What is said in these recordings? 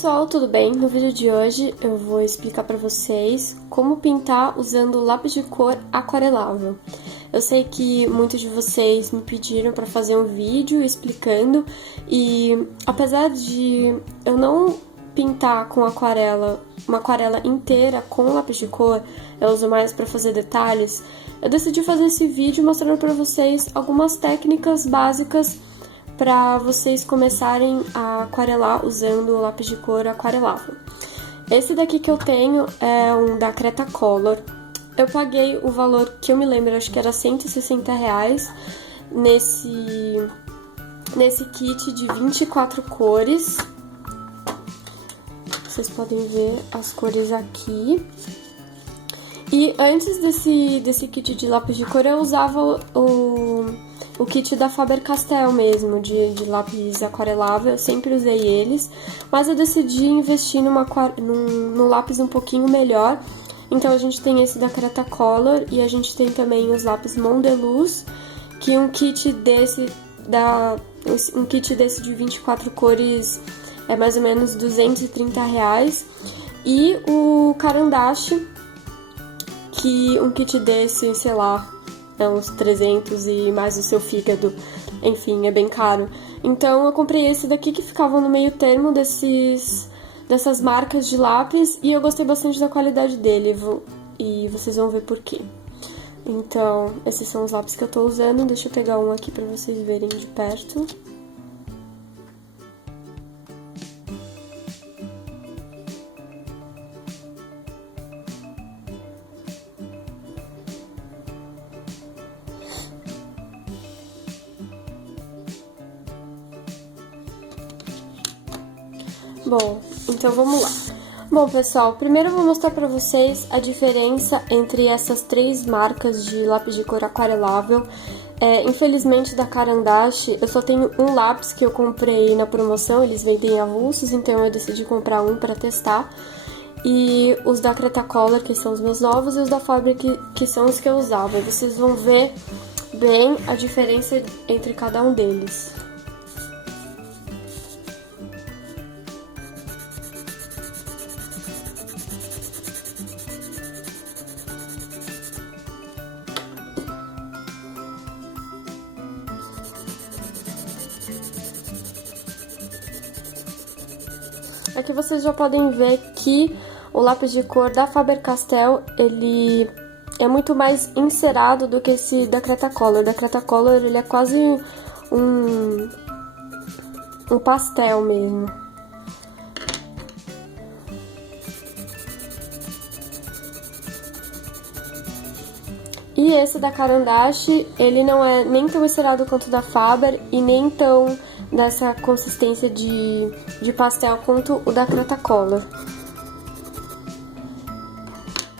pessoal, tudo bem? No vídeo de hoje eu vou explicar para vocês como pintar usando lápis de cor aquarelável. Eu sei que muitos de vocês me pediram para fazer um vídeo explicando e apesar de eu não pintar com aquarela, uma aquarela inteira com lápis de cor, eu uso mais para fazer detalhes, eu decidi fazer esse vídeo mostrando para vocês algumas técnicas básicas para vocês começarem a aquarelar usando o lápis de cor aquarelável. Esse daqui que eu tenho é um da Cretacolor. Eu paguei o valor que eu me lembro, acho que era R$160 nesse kit de 24 cores. Vocês podem ver as cores aqui. E antes desse kit de lápis de cor, eu usava o kit da Faber-Castell mesmo, de lápis aquarelável, eu sempre usei eles, mas eu decidi investir num lápis um pouquinho melhor. Então a gente tem esse da Cretacolor e a gente tem também os lápis Mondeluz, que um kit desse de 24 cores é mais ou menos R$230. E o Caran d'Ache, que um kit desse, sei lá, é uns 300 e mais o seu fígado, enfim, é bem caro. Então eu comprei esse daqui que ficava no meio termo dessas marcas de lápis e eu gostei bastante da qualidade dele e vocês vão ver por quê. Então, esses são os lápis que eu tô usando, deixa eu pegar um aqui pra vocês verem de perto. Bom, então vamos lá. Bom, pessoal, primeiro eu vou mostrar pra vocês a diferença entre essas três marcas de lápis de cor aquarelável. Infelizmente, da Caran d'Ache, eu só tenho um lápis que eu comprei na promoção, eles vendem avulsos, então eu decidi comprar um pra testar. E os da Cretacolor, que são os meus novos, e os da Faber, que são os que eu usava. E vocês vão ver bem a diferença entre cada um deles. Aqui vocês já podem ver que o lápis de cor da Faber-Castell, ele é muito mais encerado do que esse da Cretacolor. Da Cretacolor, ele é quase um pastel mesmo. E esse da Caran d'Ache, ele não é nem tão encerado quanto o da Faber e nem tão nessa consistência de pastel quanto o da Cretacolor.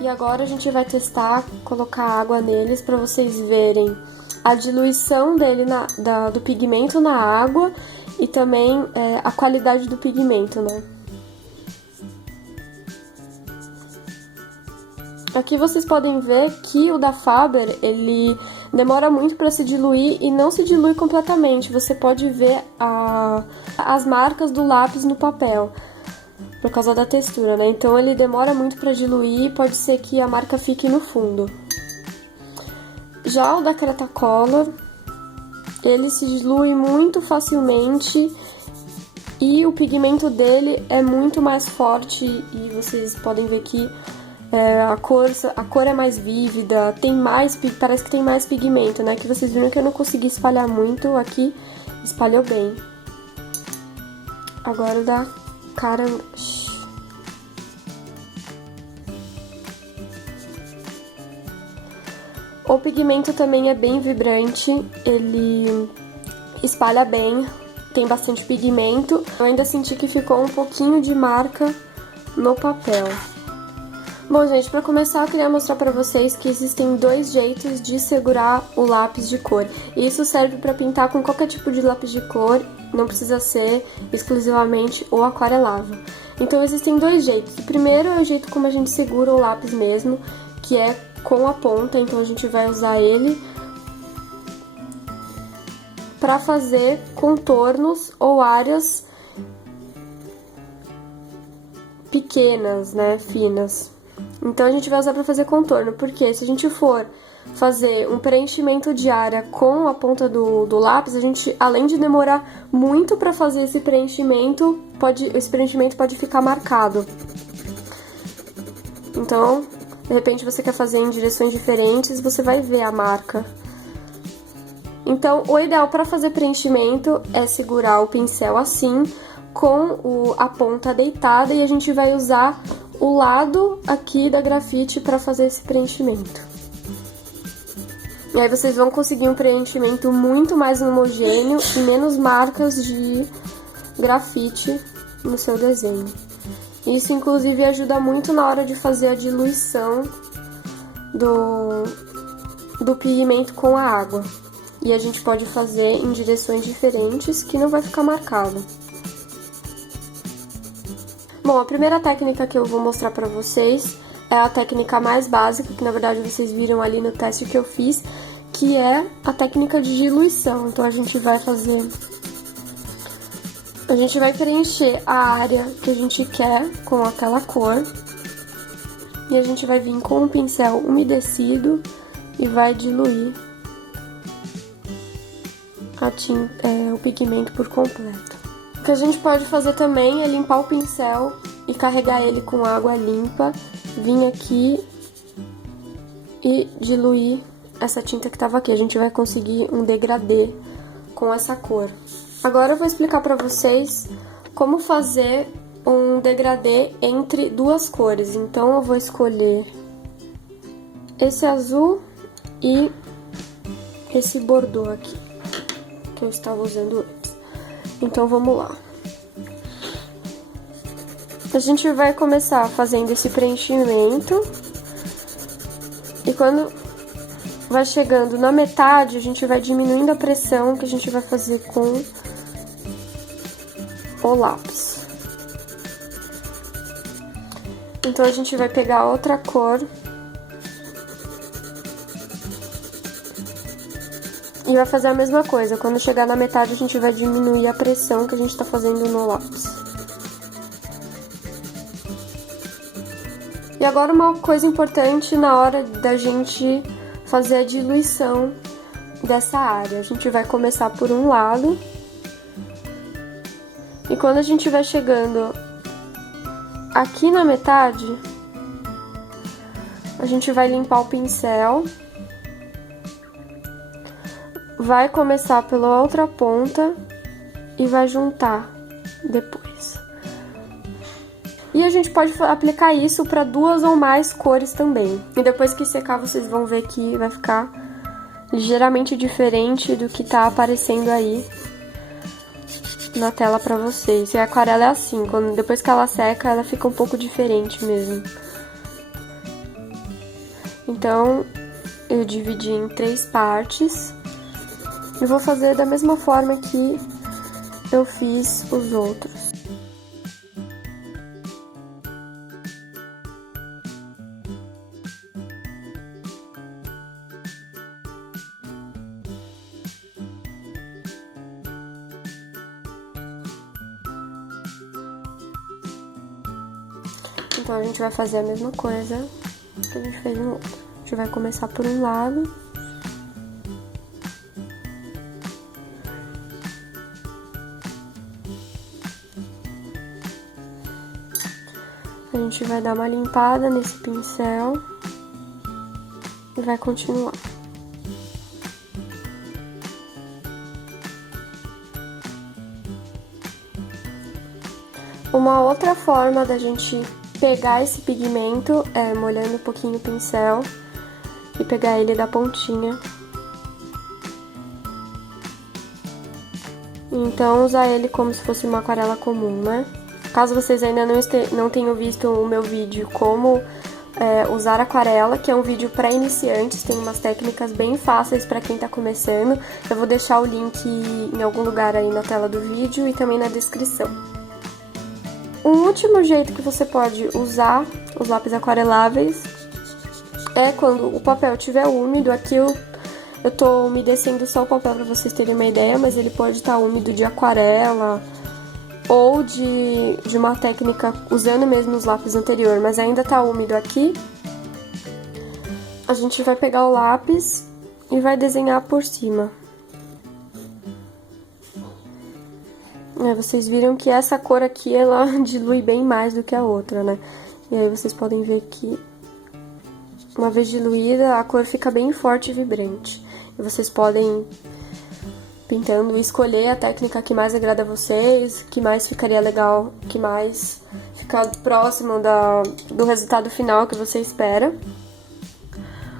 E agora a gente vai testar, colocar água neles para vocês verem a diluição dele do pigmento na água e também a qualidade do pigmento, né? Aqui vocês podem ver que o da Faber, ele demora muito para se diluir e não se dilui completamente. Você pode ver as marcas do lápis no papel, por causa da textura, né? Então ele demora muito para diluir e pode ser que a marca fique no fundo. Já o da Cretacolor, ele se dilui muito facilmente e o pigmento dele é muito mais forte e vocês podem ver que a cor é mais vívida, parece que tem mais pigmento, né? Que vocês viram que eu não consegui espalhar muito, aqui espalhou bem. Agora o da Caran d'Ache. O pigmento também é bem vibrante, ele espalha bem, tem bastante pigmento. Eu ainda senti que ficou um pouquinho de marca no papel. Bom, gente, para começar eu queria mostrar para vocês que existem dois jeitos de segurar o lápis de cor. E isso serve para pintar com qualquer tipo de lápis de cor, não precisa ser exclusivamente o aquarelável. Então existem dois jeitos. O primeiro é o jeito como a gente segura o lápis mesmo, que é com a ponta, então a gente vai usar ele para fazer contornos ou áreas pequenas, né, finas. Então a gente vai usar para fazer contorno, porque se a gente for fazer um preenchimento de área com a ponta do lápis, a gente, além de demorar muito para fazer esse preenchimento pode ficar marcado. Então, de repente você quer fazer em direções diferentes, você vai ver a marca. Então, o ideal para fazer preenchimento é segurar o pincel assim, com a ponta deitada, e a gente vai usar o lado aqui da grafite para fazer esse preenchimento. E aí vocês vão conseguir um preenchimento muito mais homogêneo e menos marcas de grafite no seu desenho. Isso, inclusive, ajuda muito na hora de fazer a diluição do pigmento com a água. E a gente pode fazer em direções diferentes que não vai ficar marcado. Bom, a primeira técnica que eu vou mostrar pra vocês é a técnica mais básica, que na verdade vocês viram ali no teste que eu fiz, que é a técnica de diluição. Então a gente vai preencher a área que a gente quer com aquela cor, e a gente vai vir com um pincel umedecido e vai diluir o pigmento por completo. O que a gente pode fazer também é limpar o pincel e carregar ele com água limpa, vir aqui e diluir essa tinta que estava aqui. A gente vai conseguir um degradê com essa cor. Agora eu vou explicar para vocês como fazer um degradê entre duas cores. Então eu vou escolher esse azul e esse bordô aqui, que eu estava usando antes. Então vamos lá. A gente vai começar fazendo esse preenchimento, e quando vai chegando na metade, a gente vai diminuindo a pressão que a gente vai fazer com o lápis. Então a gente vai pegar outra cor e vai fazer a mesma coisa. Quando chegar na metade, a gente vai diminuir a pressão que a gente tá fazendo no lápis. E agora uma coisa importante na hora da gente fazer a diluição dessa área. A gente vai começar por um lado, e quando a gente vai chegando aqui na metade, a gente vai limpar o pincel, vai começar pela outra ponta e vai juntar depois. E a gente pode aplicar isso para duas ou mais cores também. E depois que secar, vocês vão ver que vai ficar ligeiramente diferente do que tá aparecendo aí na tela pra vocês. E a aquarela é assim, depois que ela seca, ela fica um pouco diferente mesmo. Então, eu dividi em 3 partes. E vou fazer da mesma forma que eu fiz os outros. Então a gente vai fazer a mesma coisa que a gente fez no outro. A gente vai começar por um lado. A gente vai dar uma limpada nesse pincel e vai continuar. Uma outra forma da gente pegar esse pigmento é molhando um pouquinho o pincel e pegar ele da pontinha. Então usar ele como se fosse uma aquarela comum, né? Caso vocês ainda não tenham visto o meu vídeo como usar aquarela, que é um vídeo para iniciantes, tem umas técnicas bem fáceis para quem tá começando. Eu vou deixar o link em algum lugar aí na tela do vídeo e também na descrição. Um último jeito que você pode usar os lápis aquareláveis é quando o papel estiver úmido. Aqui eu tô umedecendo só o papel para vocês terem uma ideia, mas ele pode estar úmido de aquarela ou ou de uma técnica usando mesmo os lápis anterior, mas ainda tá úmido aqui, a gente vai pegar o lápis e vai desenhar por cima. Vocês viram que essa cor aqui, ela dilui bem mais do que a outra, né? E aí vocês podem ver que, uma vez diluída, a cor fica bem forte e vibrante. E vocês podem, pintando, escolher a técnica que mais agrada a vocês, que mais ficaria legal, que mais fica próximo do resultado final que você espera.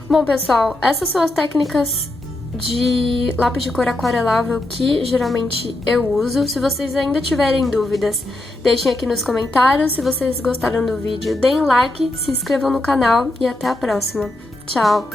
Bom, pessoal, essas são as técnicas de lápis de cor aquarelável que geralmente eu uso. Se vocês ainda tiverem dúvidas, deixem aqui nos comentários. Se vocês gostaram do vídeo, deem like, se inscrevam no canal e até a próxima. Tchau!